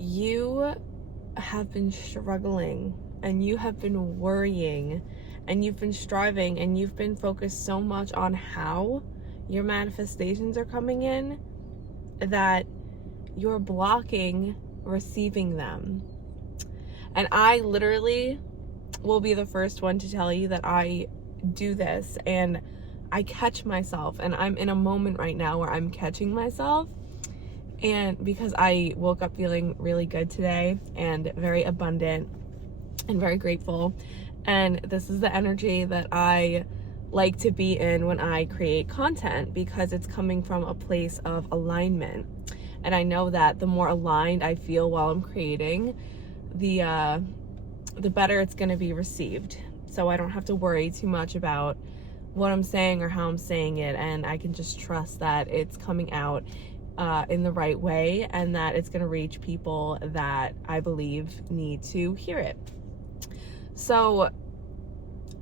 you have been struggling and you have been worrying and you've been striving and you've been focused so much on how your manifestations are coming in that you're blocking receiving them. And I literally will be the first one to tell you that I do this, and I catch myself, and I'm in a moment right now where I'm catching myself. And because I woke up feeling really good today and very abundant and very grateful, and this is the energy that I like to be in when I create content, because it's coming from a place of alignment. And I know that the more aligned I feel while I'm creating, the better it's going to be received. So I don't have to worry too much about what I'm saying or how I'm saying it, and I can just trust that it's coming out in the right way, and that it's going to reach people that I believe need to hear it. So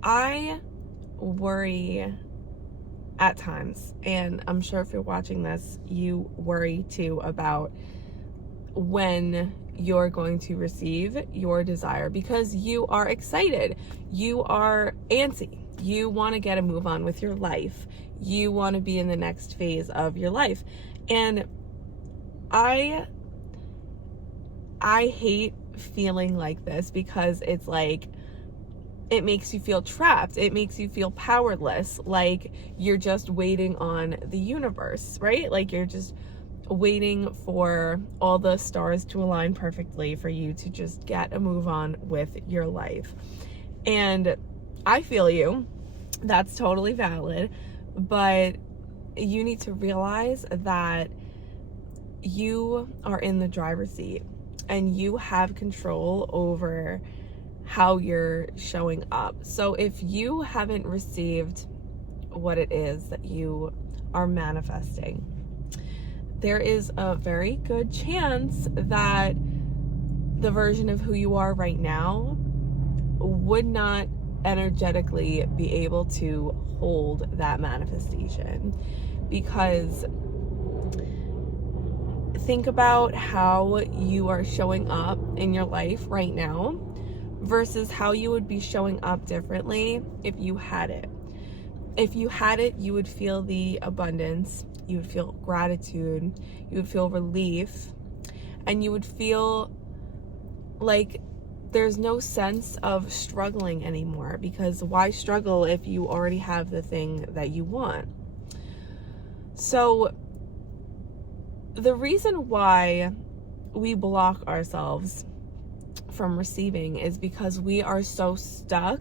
I worry at times, and I'm sure if you're watching this, you worry too about when you're going to receive your desire, because you are excited, you are antsy, you want to get a move on with your life, you want to be in the next phase of your life. And I hate feeling like this, because it's like, it makes you feel trapped. It makes you feel powerless, like you're just waiting on the universe, right? Like you're just waiting for all the stars to align perfectly for you to just get a move on with your life. And I feel you. That's totally valid. But you need to realize that you are in the driver's seat, and you have control over how you're showing up. So if you haven't received what it is that you are manifesting, there is a very good chance that the version of who you are right now would not energetically be able to hold that manifestation. Because think about how you are showing up in your life right now versus how you would be showing up differently if you had it. If you had it, you would feel the abundance, you would feel gratitude, you would feel relief, and you would feel like there's no sense of struggling anymore, because why struggle if you already have the thing that you want? So the reason why we block ourselves from receiving is because we are so stuck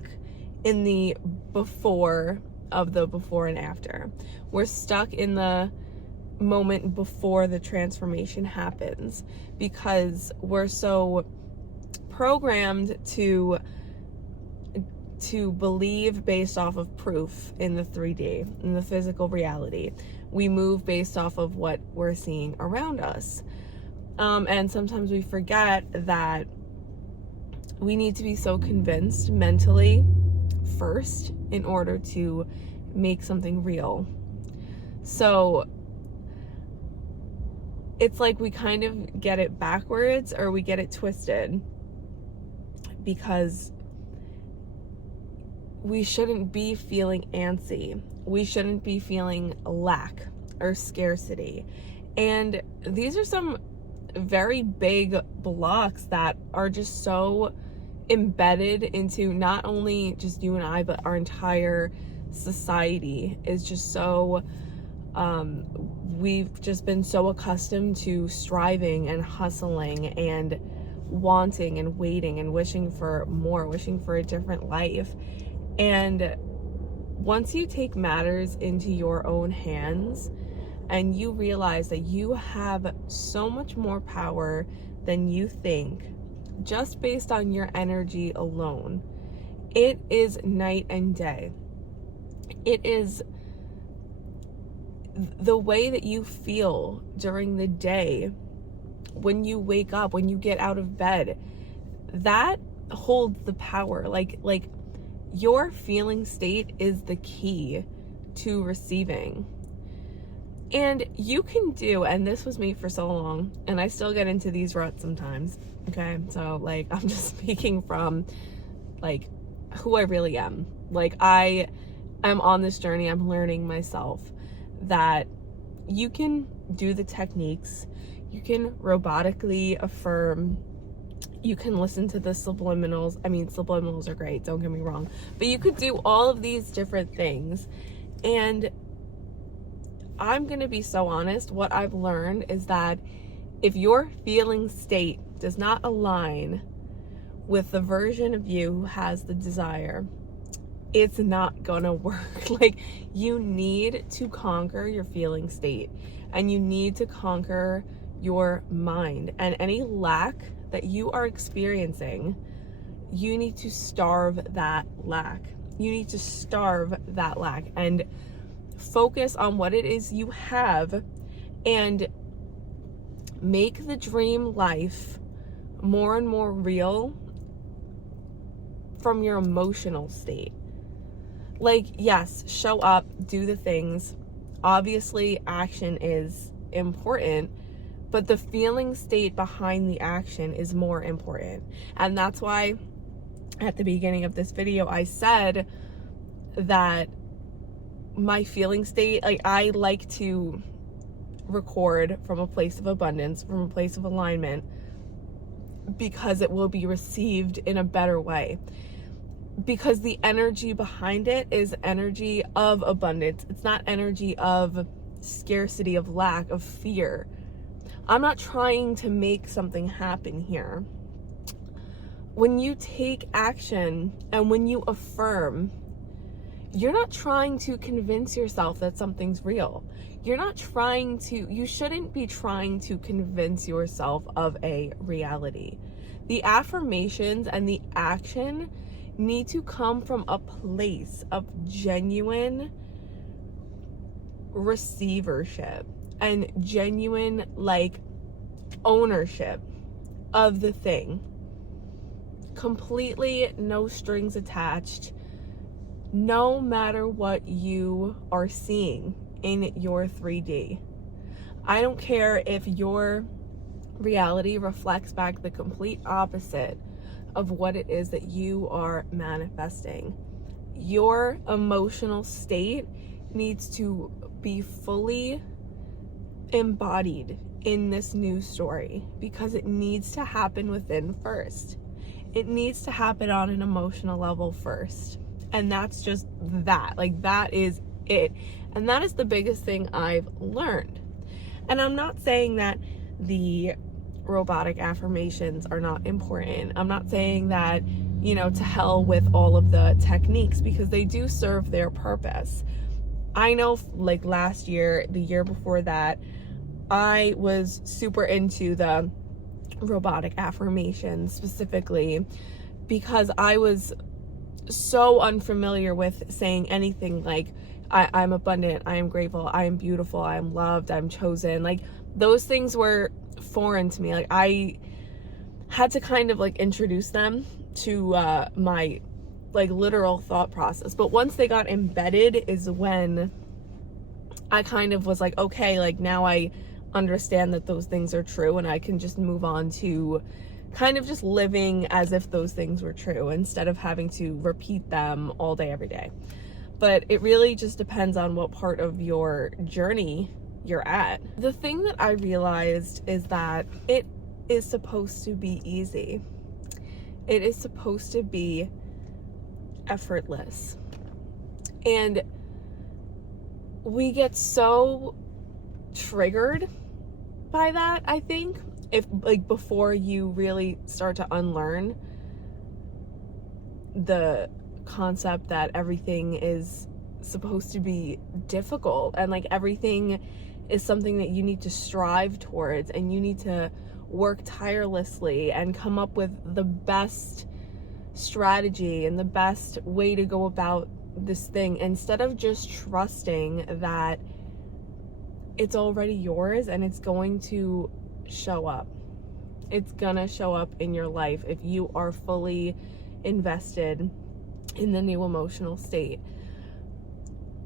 in the before of the before and after. We're stuck in the moment before the transformation happens, because we're so programmed to believe based off of proof in the 3D, in the physical reality. We move based off of what we're seeing around us. And sometimes we forget that we need to be so convinced mentally first in order to make something real. So it's like we kind of get it backwards, or we get it twisted, because we shouldn't be feeling antsy. We shouldn't be feeling lack or scarcity. And these are some very big blocks that are just so embedded into not only just you and I, but our entire society is just so, we've just been so accustomed to striving and hustling and wanting and waiting and wishing for more, wishing for a different life. And once you take matters into your own hands and you realize that you have so much more power than you think, just based on your energy alone, it is night and day. It is the way that you feel during the day, when you wake up, when you get out of bed, that holds the power. Like your feeling state is the key to receiving. And you can do, and this was me for so long, and I still get into these ruts sometimes, okay? So, like, I'm just speaking from, like, who I really am. Like, I am on this journey, I'm learning myself that you can do the techniques, you can robotically affirm, you can listen to the subliminals. I mean, subliminals are great, don't get me wrong, but you could do all of these different things. And I'm gonna be so honest, what I've learned is that if your feeling state does not align with the version of you who has the desire, it's not gonna work. Like, you need to conquer your feeling state, and you need to conquer your mind, and any lack that you are experiencing, you need to starve that lack. You need to starve that lack and focus on what it is you have, and make the dream life more and more real from your emotional state. Like, yes, show up, do the things. Obviously, action is important, but the feeling state behind the action is more important. And that's why at the beginning of this video, I said that my feeling state, like, I like to record from a place of abundance, from a place of alignment, because it will be received in a better way. Because the energy behind it is energy of abundance. It's not energy of scarcity, of lack, of fear. I'm not trying to make something happen here. When you take action and when you affirm, you're not trying to convince yourself that something's real. You shouldn't be trying to convince yourself of a reality. The affirmations and the action need to come from a place of genuine receivership and genuine, like, ownership of the thing. Completely no strings attached, no matter what you are seeing in your 3D. I don't care if your reality reflects back the complete opposite of what it is that you are manifesting. Your emotional state needs to be fully embodied in this new story, because it needs to happen within first. It needs to happen on an emotional level first. And that's just that. Like, that is it. And that is the biggest thing I've learned. And I'm not saying that the robotic affirmations are not important. I'm not saying that, to hell with all of the techniques, because they do serve their purpose. I know, like, last year, the year before that, I was super into the robotic affirmations specifically because I was so unfamiliar with saying anything like, I'm abundant, I am grateful, I am beautiful, I am loved, I'm chosen. Like, those things were foreign to me. Like, I had to kind of, like, introduce them to my, like, literal thought process. But once they got embedded is when I kind of was like, okay, like, now I understand that those things are true, and I can just move on to kind of just living as if those things were true instead of having to repeat them all day, every day. But it really just depends on what part of your journey you're at. The thing that I realized is that it is supposed to be easy. It is supposed to be effortless. And we get so triggered by that, I think, if, like, before you really start to unlearn the concept that everything is supposed to be difficult, and, like, everything is something that you need to strive towards, and you need to work tirelessly and come up with the best strategy and the best way to go about this thing, instead of just trusting that it's already yours and it's going to show up. It's gonna show up in your life if you are fully invested in the new emotional state.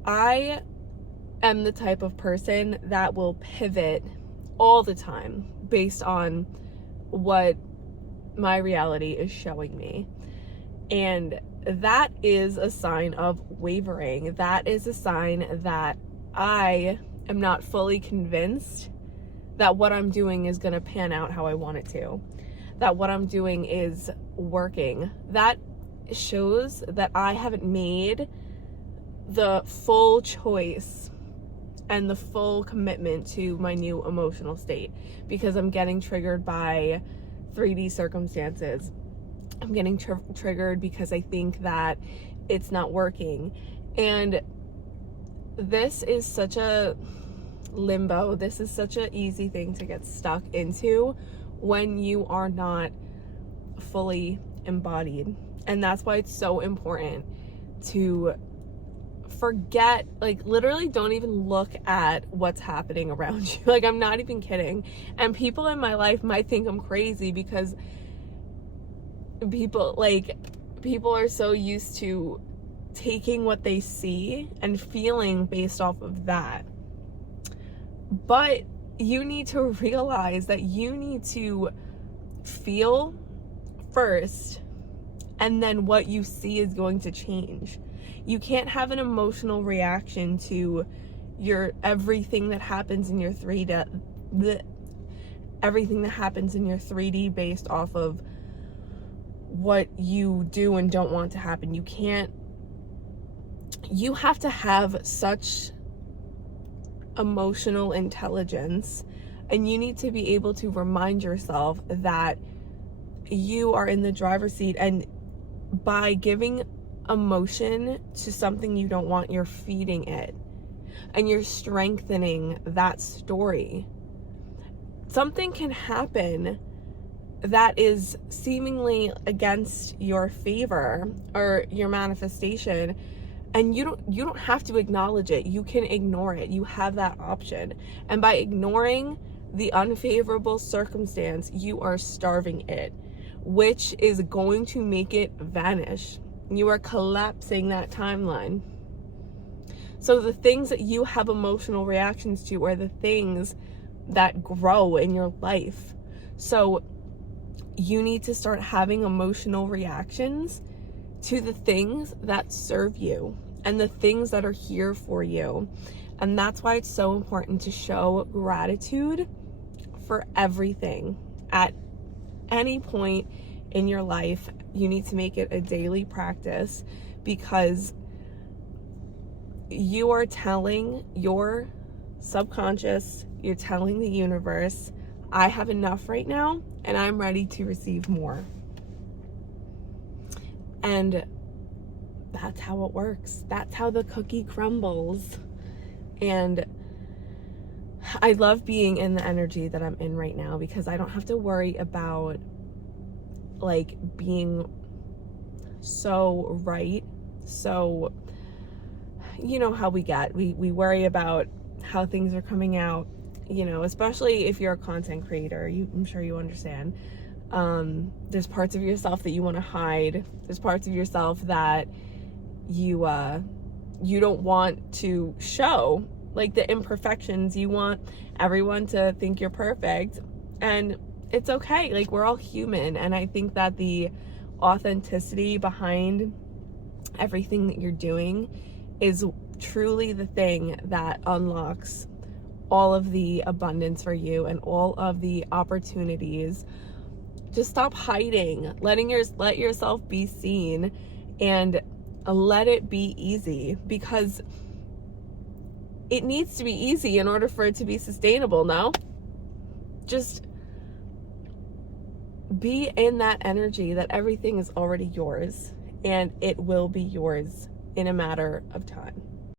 I am the type of person that will pivot all the time based on what my reality is showing me. And that is a sign of wavering. That is a sign that I am not fully convinced that what I'm doing is going to pan out how I want it to, that what I'm doing is working. That shows that I haven't made the full choice and the full commitment to my new emotional state, because I'm getting triggered by 3D circumstances. I'm getting triggered because I think that it's not working. And this is such a limbo. This is such an easy thing to get stuck into when you are not fully embodied. And that's why it's so important to forget, like, literally don't even look at what's happening around you. Like, I'm not even kidding. And people in my life might think I'm crazy because people are so used to taking what they see and feeling based off of that. But you need to realize that you need to feel first, and then what you see is going to change. You can't have an emotional reaction to everything that happens in your 3D based off of what you do and don't want to happen. You have to have such emotional intelligence, and you need to be able to remind yourself that you are in the driver's seat, and by giving emotion to something you don't want, you're feeding it and you're strengthening that story. Something can happen that is seemingly against your favor or your manifestation, and you don't have to acknowledge it. You can ignore it. You have that option. And by ignoring the unfavorable circumstance, you are starving it, which is going to make it vanish. You are collapsing that timeline. So the things that you have emotional reactions to are the things that grow in your life. So you need to start having emotional reactions to the things that serve you and the things that are here for you. And that's why it's so important to show gratitude for everything. At any point in your life, you need to make it a daily practice, because you are telling your subconscious, you're telling the universe, I have enough right now and I'm ready to receive more. And that's how it works. That's how the cookie crumbles. And I love being in the energy that I'm in right now, because I don't have to worry about like being so right. So you know how we get, we worry about how things are coming out, you know, especially if you're a content creator. I'm sure you understand. There's parts of yourself that you want to hide. There's parts of yourself that you don't want to show, like the imperfections. You want everyone to think you're perfect, and it's okay. Like, we're all human. And I think that the authenticity behind everything that you're doing is truly the thing that unlocks all of the abundance for you and all of the opportunities. Just stop hiding, let yourself be seen, and let it be easy, because it needs to be easy in order for it to be sustainable. No, just be in that energy that everything is already yours, and it will be yours in a matter of time.